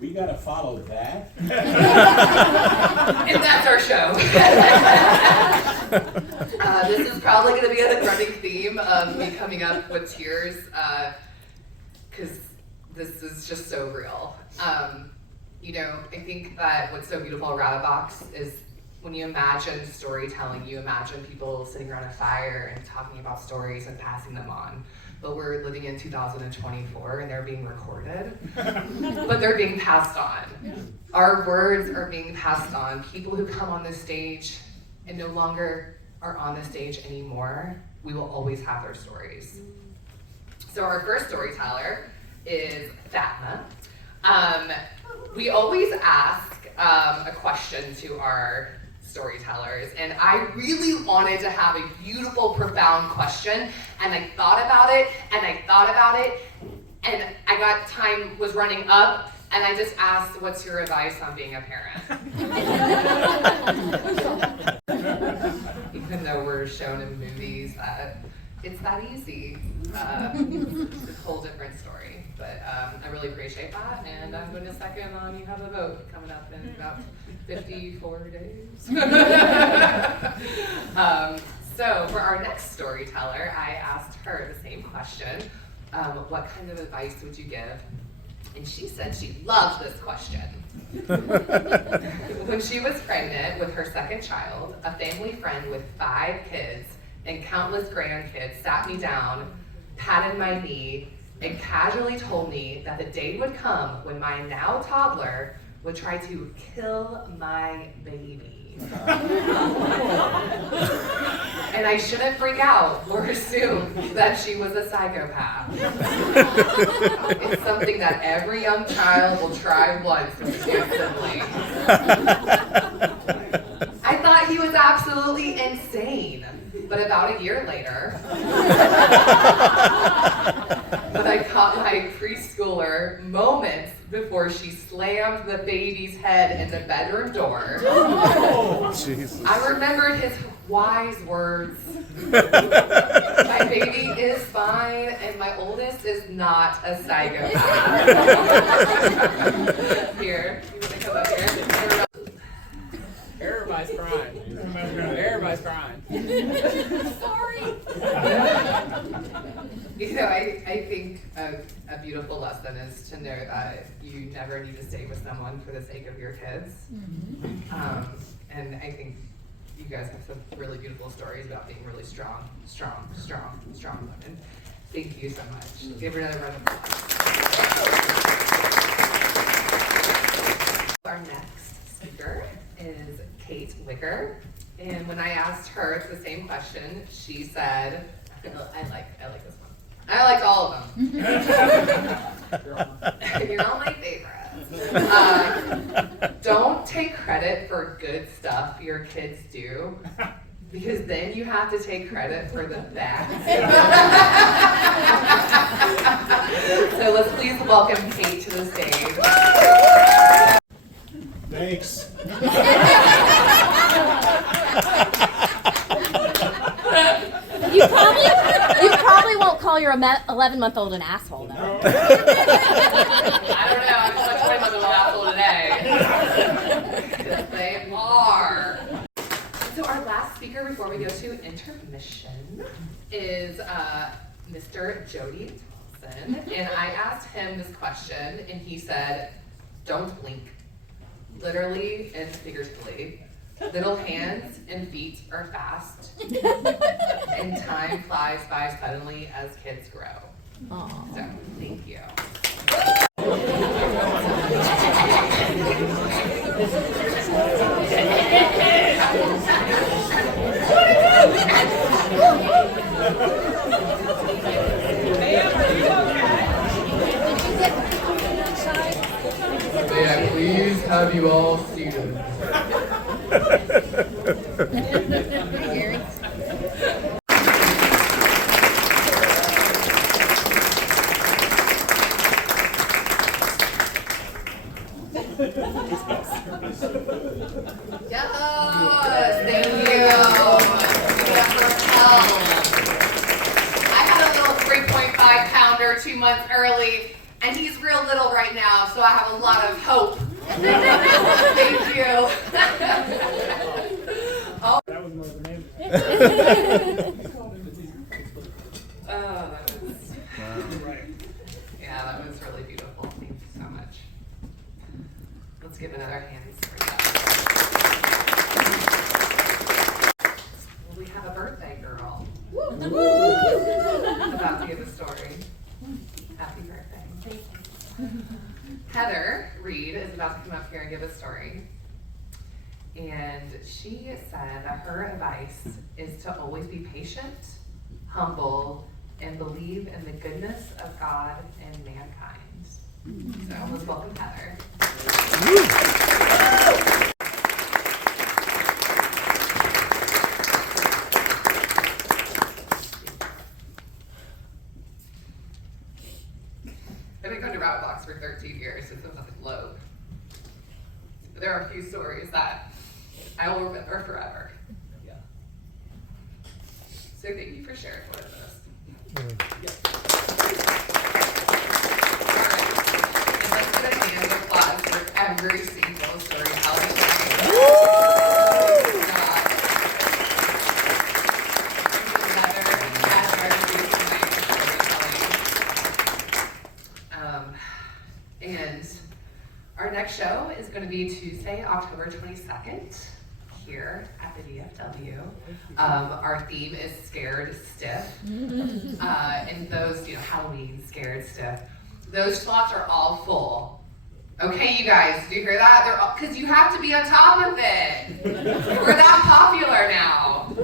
We gotta follow that. And that's our show. This is probably going to be a running theme of me coming up with tears, because this is just so real. You know, I think that what's so beautiful about Rattabox is when you imagine storytelling, you imagine people sitting around a fire and talking about stories and passing them on. But we're living in 2024 and they're being recorded, but they're being passed on. Our words are being passed on. People who come on this stage and no longer are on the stage anymore, we will always have their stories. So our first storyteller is Fatma. We always ask a question to our storytellers, and I really wanted to have a beautiful, profound question, and I thought about it, and I thought about it, and I got time was running up, and I just asked, what's your advice on being a parent? Even though we're shown in movies that it's that easy. It's a whole different story, but I really appreciate that, and I'm going to second on you have a vote coming up in about 54 days. So for our next storyteller, I asked her the same question, what kind of advice would you give? And she said she loved this question. When she was pregnant with her second child, a family friend with 5 kids and countless grandkids sat me down, patted my knee, and casually told me that the day would come when my now toddler would try to kill my baby. And I shouldn't freak out or assume that she was a psychopath. It's something that every young child will try once with their sibling. I thought he was absolutely insane. But about a year later, when I caught my preschooler moments before she slammed the baby's head in the bedroom door, Jesus. I remembered his wise words. My baby is fine, and my oldest is not a psychopath. Here, you want to come up here? Everybody's crying. Everybody's crying. Sorry. You know, I think a beautiful lesson is to know that you never need to stay with someone for the sake of your kids. And I think you guys have some really beautiful stories about being really strong women. Thank you so much. Give her another round of applause. Our next speaker is Kate Wicker, and when I asked her the same question, she said, I like this one. I liked all of them. You're all my favorites. Don't take credit for good stuff your kids do, because then you have to take credit for the bad. So let's please welcome Kate to the stage. Thanks. You probably won't call your 11-month-old an asshole, though. I don't know. I'm just like 20 months old asshole today. They are. So our last speaker before we go to intermission is Mr. Jody Thompson, and I asked him this question, and he said, "Don't blink." Literally and figuratively. Little hands and feet are fast, and time flies by suddenly as kids grow. Aww. So, thank you. May I please have you all seated? Gary. Yes, thank you. Yeah, for help. I had a little 3.5 pounder 2 months early. And he's real little right now, so I have a lot of hope. Thank you. Oh. That was more amazing. Oh, that was, Right. yeah, that was really beautiful. Thank you so much. Let's give another hand for that. We have a birthday girl. About to give a story. Happy birthday. Thank you. Heather Reed is about to come up here and give a story. And she said that her advice is to always be patient, humble, and believe in the goodness of God and mankind. So let's welcome Heather. I've been going to Route for 13 years since I was at the Globe. But there are a few stories that I will remember forever. Yeah. So thank you for sharing one of those. Yeah. Alright. And let's get a hand of applause for every single storyteller. And our next show is going to be Tuesday, October 22nd, here at the DFW. Our theme is Scared Stiff. And those, Halloween Scared Stiff. Those slots are all full. Okay, you guys, do you hear that? They're all, because you have to be on top of it. We're that popular now.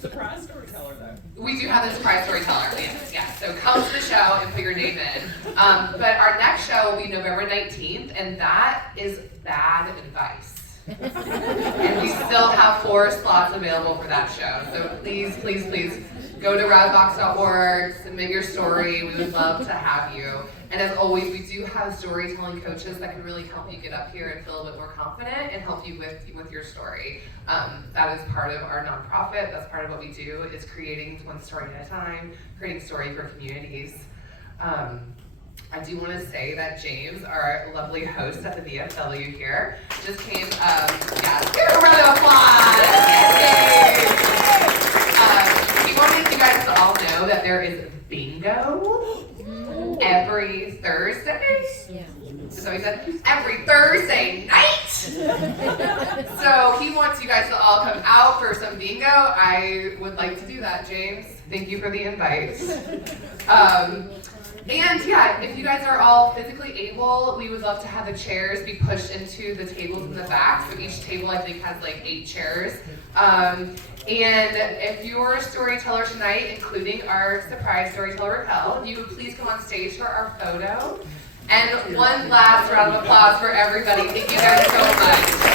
Surprise storyteller, though. We do have the surprise storyteller, yes. So come to the show and put your name in. But our next show will be November 19th, and that is bad advice. And we still have 4 slots available for that show. So please, please, please go to radbox.org, submit your story. We would love to have you. And as always, we do have storytelling coaches that can really help you get up here and feel a bit more confident and help you with your story. That is part of our nonprofit. That's part of what we do, is creating one story at a time, creating story for communities. I do want to say that James, our lovely host at the VFW here, just came, give a round of applause! He wanted you guys to all know that there is bingo every Thursday. So he said, every Thursday night! So he wants you guys to all come out for some bingo. I would like to do that, James. Thank you for the invite. And yeah, if you guys are all physically able, we would love to have the chairs be pushed into the tables in the back. So each table, I think, has like 8 chairs. And if you're a storyteller tonight, including our surprise storyteller Raquel, you would please come on stage for our photo. And one last round of applause for everybody. Thank you guys so much.